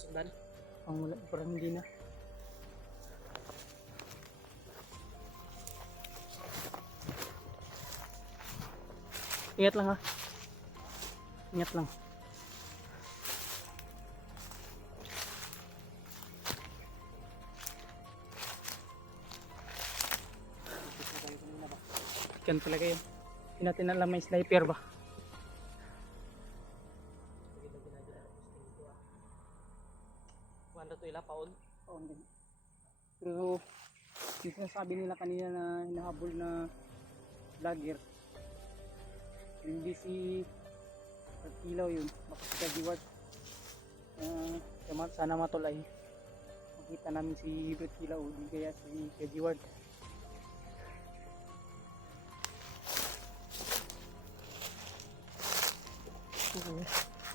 sundan. Ang wala, parang hindi na. Ingat lang ha. Ingat lang. Ikan talaga yun. Hindi natin alam may sniper ba. Wala to ila paon. Oo, hindi. Pero yung sinasabi nila kanina na hinahabol na vlogger, hindi si Kilaw yun, baka si Kajiward. Sana matol ay makita namin si Brad Kilaw, hindi kaya si Kajiward.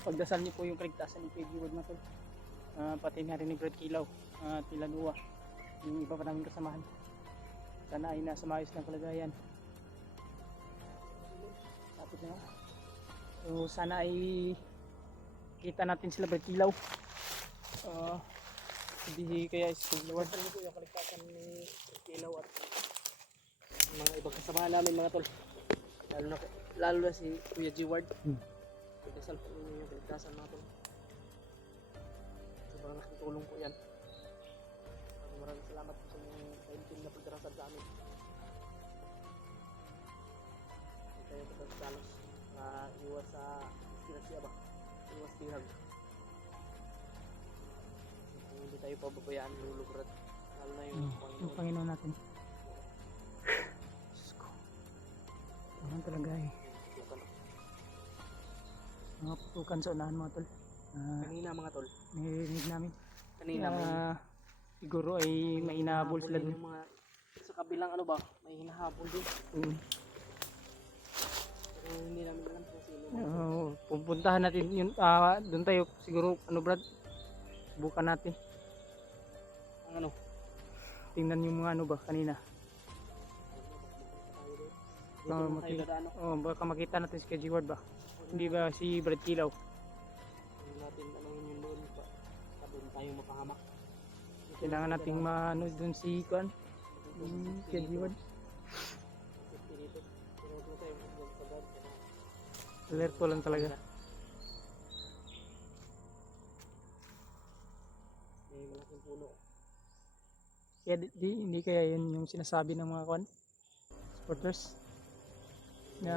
Pagdasal niyo po yung kaligtasan ni Kajiward matol. Pati na rin ni Brad Kilaw, Tilaguwa, yung iba pa namin kasamahan. Sana ay nasa maayos ng kalagayan. Tapos na. So sana ay kita natin sila Brad Kilaw. Hindi kaya Kilaw. Dasal niyo po yung kaligtasan ni Kilaw at mga ibang kasamahan namin mga tol. Lalo na si Kuya G-Ward. Dasal po yung kaligtasan mga tol. Sobrang laking tulong po yan. Maraming salamat po sa inyong kaintin na pagdarasal sa amin. Hindi tayo pagdasalos na iwas sa disgrasya ba? Iwas tirag. Hindi tayo pababayaan lulugrad. Lalo na yung Yung Panginoon natin. Diyos ko. Ano talaga eh. Mga putukan sa unahan mga tol. Kanina mga tol. Narinig namin. Kanina may siguro ay may hinahabol sila din dun. yung mga sa kabilang ano ba? May hinahabol din. Pero hindi namin alam kung sino. Pupuntahan natin yun. Doon tayo siguro ano Brad. Bukan natin. Ang ano? Tingnan yung mga ano ba kanina. Baka makita natin si Kajiward ba. Hindi ba si Brad Kilaw? Natin ano yung doon pa. Doon tayo mapahamak. Kailangan nating maano doon si Kuan. Kajiward. Alerto lang talaga. May malaking puno. Kaya hindi kaya yun yung sinasabi ng mga Kuan supporters na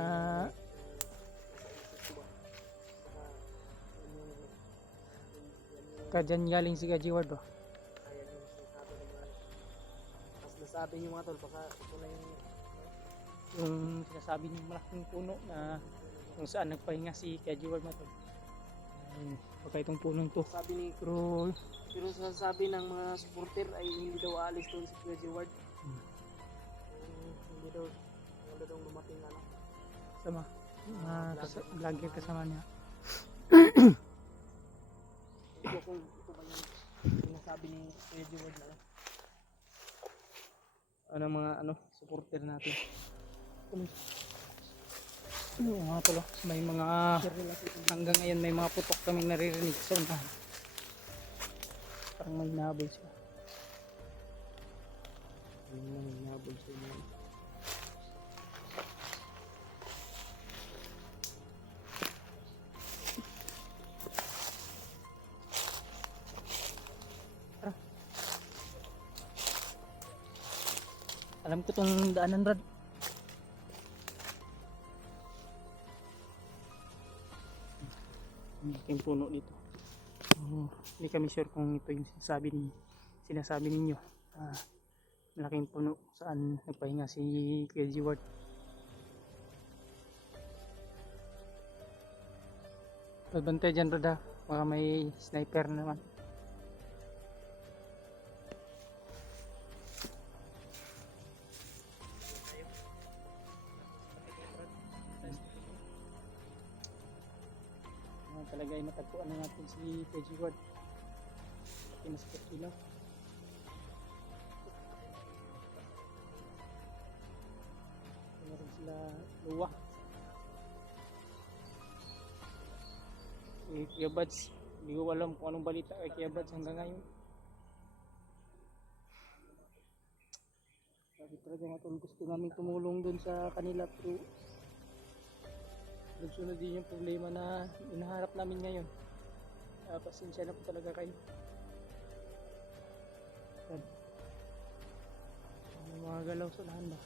kadyan galing si Kajiward ba? Ayan yung sinasabi ng mga mas nasabi nyo mga tol baka ito na Yung sinasabi ng malaking puno na kung saan nagpahinga si Kajiward na to. Baka itong punong to. sabi ni Pero sasabi ng mga supporter ay hindi daw aalis doon si Kuya G-Ward. Hindi daw lumating ano. sama vlogger kasama niya. Hindi ko kung ito ba yung sinasabi ni Kuya G-Ward na ano mga supporter natin. Mga tolo, may mga hanggang ngayon may mga putok kaming naririnig sa unahan. Parang may hinahabol siya. May hinahabol siya niya. Alam ko tong daanan Brad. Malaking puno dito. Hindi kami sure kung ito yung sinasabi ninyo. Malaking puno saan nagpahinga si Kuya G-Ward. Pagbantay dyan Brad ha. Baka may sniper naman. Talaga ay matagpuan na natin si Kajiward. Pati na si Kilaw. Meron sila luwa. Si Kuya Buds, Hindi ko alam kung anong balita kay Kuya Brad hanggang ngayon. Sabi talaga mga tol, gusto namin tumulong dun sa kanila pero nagsunod din yung problema na inaharap namin ngayon. Pasensya na po talaga kayo. Yan. May mga galaw sa lahan ba?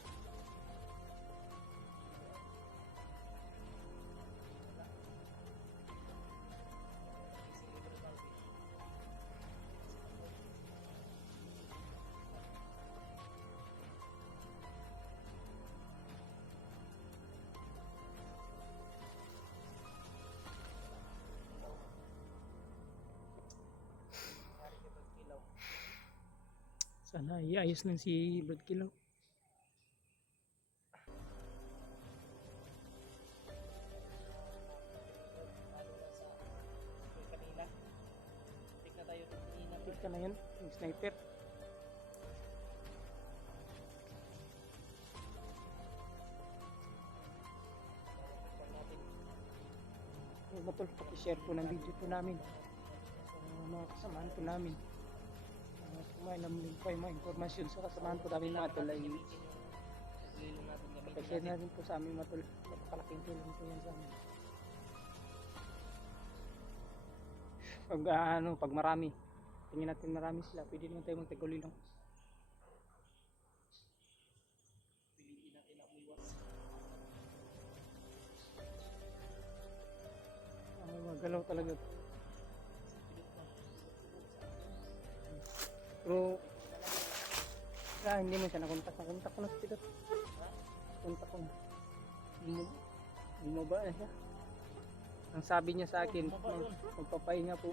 Sana iayos lang si Brad Kilaw. Kanina. Tik na tayo rin kanina. Tik ka na yun, yung sniper. Yung matol, pakishare po ng video po namin. Mga kasamahan po namin. Kumain namin po yung mga informasyon sa kasamahan po namin mga tol ay pakishare na rin po sa amin mga tol. Napakalaking tulong po yan sa amin. Pag marami, tingin natin marami sila, pwede naman tayo magtaguli lang. Piliin natin ang iwas. Magalaw talaga. Pero hindi mo siya nakontak ko na sa pilot. Kontak ko na. Bumaba na siya. Ang sabi niya sa akin, magpapahinga po,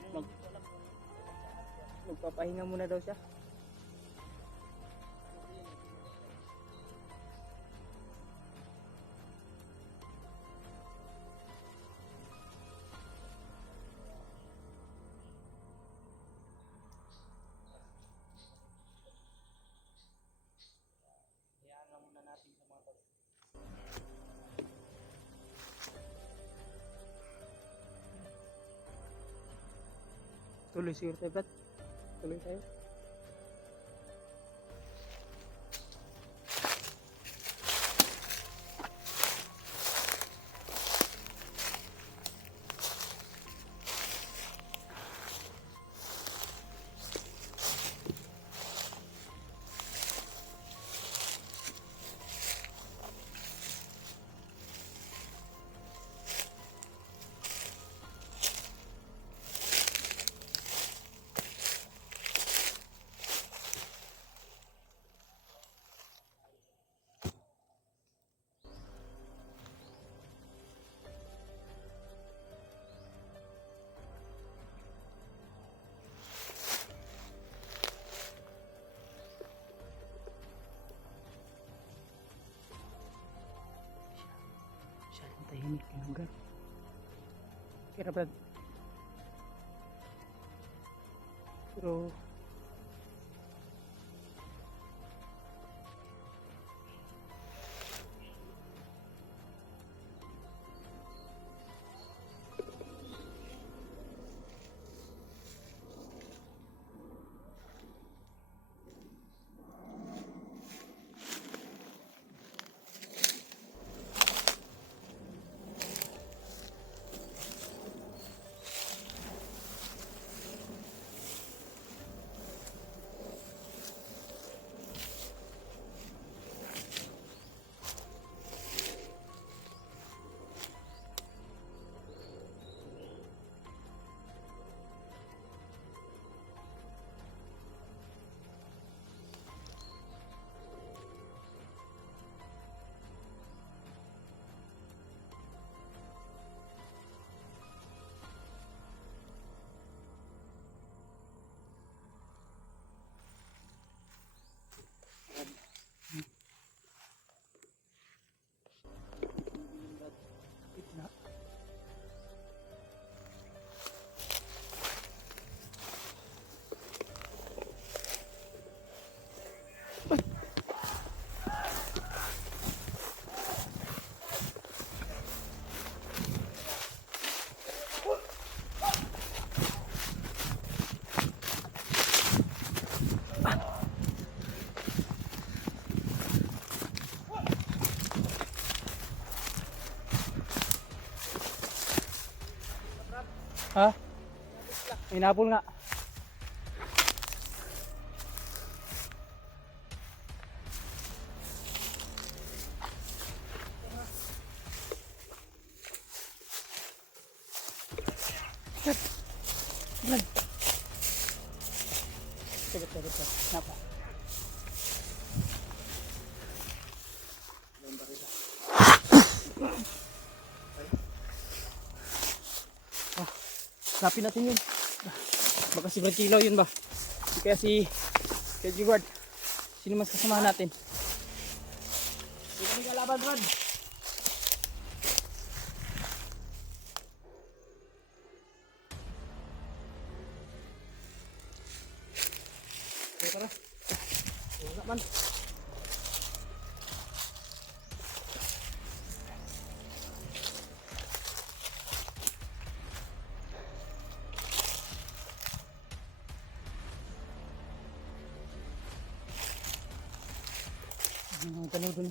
magpapahinga muna daw siya. Hayaan lang muna natin sa mga tol. Tuloy siguro tayo, Brad. Tuloy tayo. Tahimik yung lugar. Kira Brad. Pero Ha? Hinabol nga. Sabit. Napa. Hanapin natin yun. Baka si Brad Kilaw yun ba? Kaya si Edward. Sino mas kasama natin? Sino may kalaban, Brad? Tara. Wala man. Ano yung galaw dun?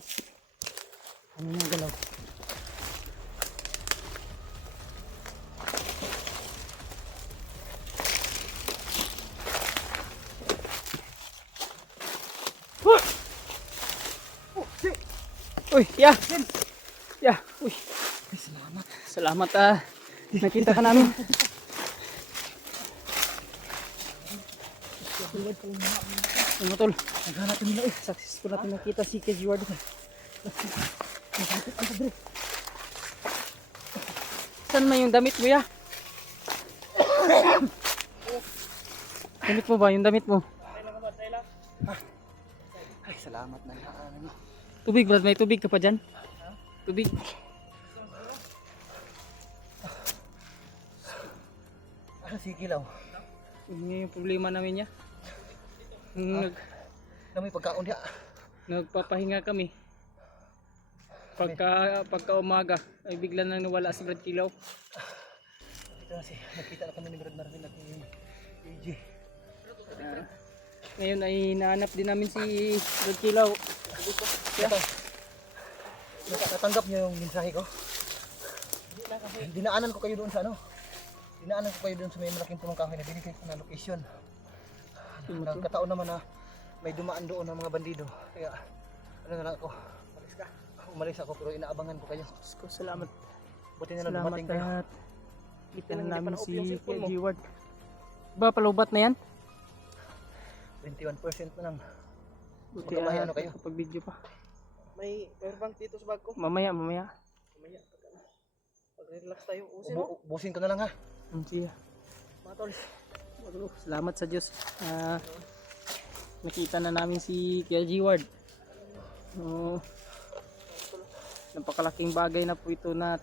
Ano yung galaw? Uy, ya! Ya! Uy! Ay, salamat. Salamat nakita ka namin. Ano tol? Naghanap nila eh. Successful natin nakita si Edward. Saan man yung damit mo ya? Damit mo ba? Yung damit mo? Ay, salamat na ano. Tubig, Brad. May tubig ka pa dyan? Tubig. Si Kilaw. Yun yung problema namin niya. Na may pagkaon diya. Nagpapahinga kami. Pagka umaga ay bigla nang nawala si Brad Kilaw. Nakita na kami ni Brad Marvin at ni AJ. Ngayon ay nahanap din namin si Brad Kilaw. Natanggap niyo yung mensahe ko? Dinaanan ko kayo doon sa ano? Dinaanan ko kayo doon sa may malaking punong kahoy na binigay ko na location. Nagkataon naman na may dumaan doon ng mga bandido. Kaya ano na lang ako. Umalis ako pero inaabangan ko kayo. Salamat. Buti na lang dumating kayo. Salamat at kita na namin si Edward. Ba palubat na yan? 21% na lang. Buti Magkamay ano kayo? kapag video pa. May powerbank dito sa bag ko. Mamaya. Pag-relax tayo. Busin ko na lang ha. Sige. Mga tol. Salamat sa Diyos. Nakita na namin si Edward. Napakalaking bagay na po ito na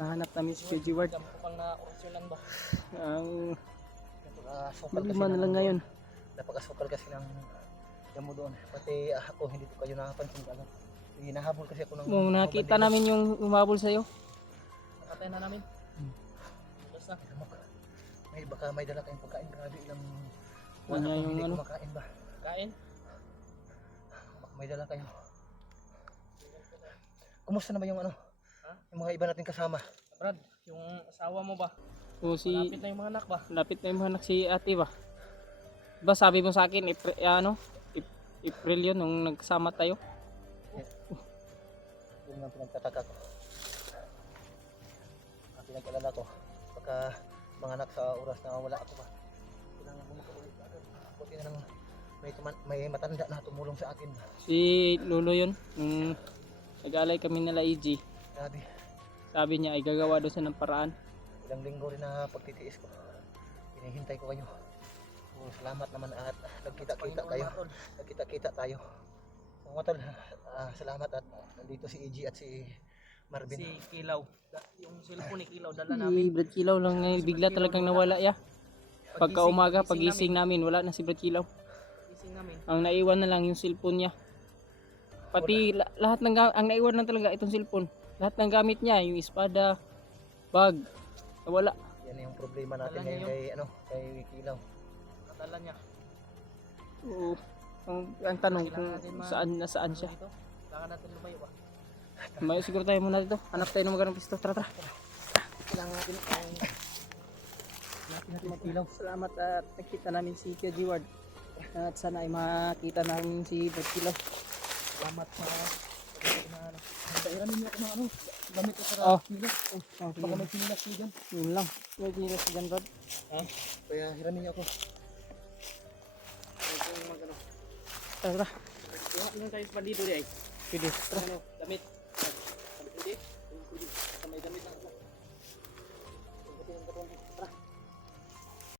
nahanap namin si Edward. Pang na-orasyonan ba? Ang Napakasukal kasi lima na lang ngayon. Napakasukal kasi ng damo doon. Pati ako hindi ko kayo nakapansin agad. Hinahabol kasi ako ng Nung nakita namin yung umabol sa'yo. Nakatay na namin. Basta. Baka may dala kayong pagkain. Grabe ilang Ano yung hindi ano? kumakain ba? Kain? Baka may dala kayo. Kumusta na ba yung ano? Yung mga iba natin kasama? Brad, yung asawa mo ba? O si Lapit na yung mga anak ba? lapit na yung mga anak si ate ba? Diba sabi mo sa akin April yun nung nagsama tayo. Yun ang pinagtataka ko. Ang pinag-alala ko. Baka mga anak sa oras na wala ako ba? Kailangan mo makaulit agad. Buti na lang may matanda na tumulong sa akin. Si Lolo yun nung nag-alay kami nila EG. Grabe. Sabi niya ay gagawa doon siya ng paraan. Ilang linggo rin na pagtitiis ko. Hinihintay ko kayo. Salamat naman at nagkita-kita kayo. Nagkita-kita tayo. Mga tol, salamat at nandito si EG at si Marvin. Si Kilaw. Yung cellphone ni Kilaw dala Si namin. Brad Kilaw lang ngayon bigla talagang nawala ya. Pagka umaga, pagising namin, wala na si Brad Kilaw. Gising namin. Ang naiwan na lang yung cellphone niya. Pati lahat ng ang naiwan na talaga itong cellphone. Lahat ng gamit niya, yung espada, bag, nawala. Yan yung problema natin Dala niya ngayon kay Kilaw. Dala niya. Oo. Ang tanong kung nasaan siya. Dito. Kailangan natin lumayo ba? May siguro tayo muna dito. Hanap tayo ng magandang pisto. Tara. Kailangan natin Salamat at nakita namin si Kuya G-Ward. At sana ay makita namin si Kilaw. Salamat sa ano. Pairamin niyo ako ng ano, gamit ko sa Oh. kilo. Okay. Baka may sinilas niyo dyan. Yun lang. May gilas dyan, Rod. Kaya hiramin niyo ako. Kung mag ano. Tara. Kuha lang tayo sa bandido di ay. Pwede. Tara. Ano, damit. Pwede. Pwede. Sa may damit.